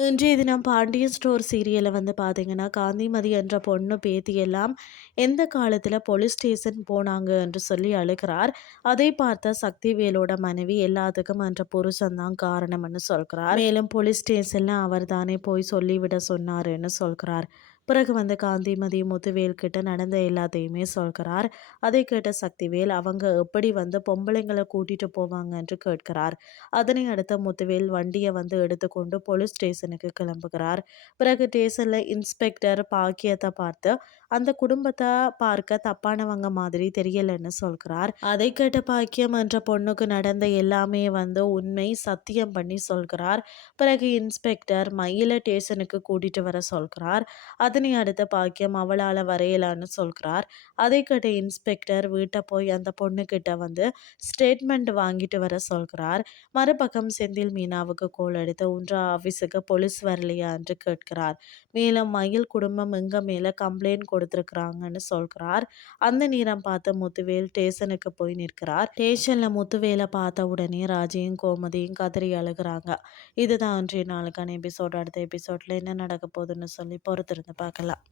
இன்றைய தினம் பாண்டியன் ஸ்டோர் சீரியலை வந்து பார்த்தீங்கன்னா காந்திமதி என்ற பொண்ணு பேத்தி எல்லாம் எந்த காலத்தில் போலீஸ் ஸ்டேஷன் போனாங்க என்று சொல்லி அழுகிறார். அதை பார்த்த சக்திவேலோட மனைவி எல்லாத்துக்கும் என்ற புருஷன் தான் காரணம்னு சொல்கிறார். மேலும் போலீஸ் ஸ்டேஷனில் அவர் தானே போய் சொல்லிவிட சொன்னாருன்னு சொல்கிறார். பிறகு வந்து காந்திமதி முத்துவேல் கிட்ட நடந்த எல்லாத்தையுமே சொல்கிறார். அதை கேட்ட சக்திவேல் அவங்க எப்படி வந்து பொம்பளைங்களை கூட்டிட்டு போவாங்க? என்று கேட்கிறார். அதனை அடுத்து முத்துவேல் வண்டியை வந்து எடுத்துக்கொண்டு போலீஸ் ஸ்டேஷனுக்கு கிளம்புகிறார். பிறகு ஸ்டேஷன்ல இன்ஸ்பெக்டர் பாக்கியத்தை பார்த்து அந்த குடும்பத்தை பார்க்க தப்பானவங்க மாதிரி தெரியலன்னு சொல்கிறார். அதை கேட்ட பாக்கியம் என்ற பொண்ணுக்கு நடந்த எல்லாமே வந்து உண்மை சத்தியம் பண்ணி சொல்கிறார். பிறகு இன்ஸ்பெக்டர் மயில ஸ்டேஷனுக்கு கூட்டிட்டு வர சொல்கிறார். அதனை அடுத்த பாக்கியம் அவளால் வரையலான்னு சொல்கிறார். அதை கேட்ட இன்ஸ்பெக்டர் வீட்டை போய் அந்த பொண்ணுக்கிட்ட வந்து ஸ்டேட்மெண்ட் வாங்கிட்டு வர சொல்கிறார். மறுபக்கம் செந்தில் மீனாவுக்கு கோல் எடுத்து உன்ற ஆஃபீஸுக்கு போலீஸ் வரலையா? என்று கேட்கிறார். மேலும் மயில் குடும்பம் எங்க மேலே கம்ப்ளைண்ட் கொடுத்துருக்குறாங்கன்னு சொல்கிறார். அந்த நேரம் பார்த்த முத்துவேல் ஸ்டேஷனுக்கு போய் நிற்கிறார். ஸ்டேஷனில் முத்துவேலை பார்த்த உடனே ராஜியும் கோமதியும் கதறி அழுகிறாங்க. இதுதான் அன்றைய நாளுக்கான எபிசோட். அடுத்த எபிசோட்ல என்ன நடக்க போகுதுன்னு சொல்லி பொறுத்திருந்து பார்க்கலாம்.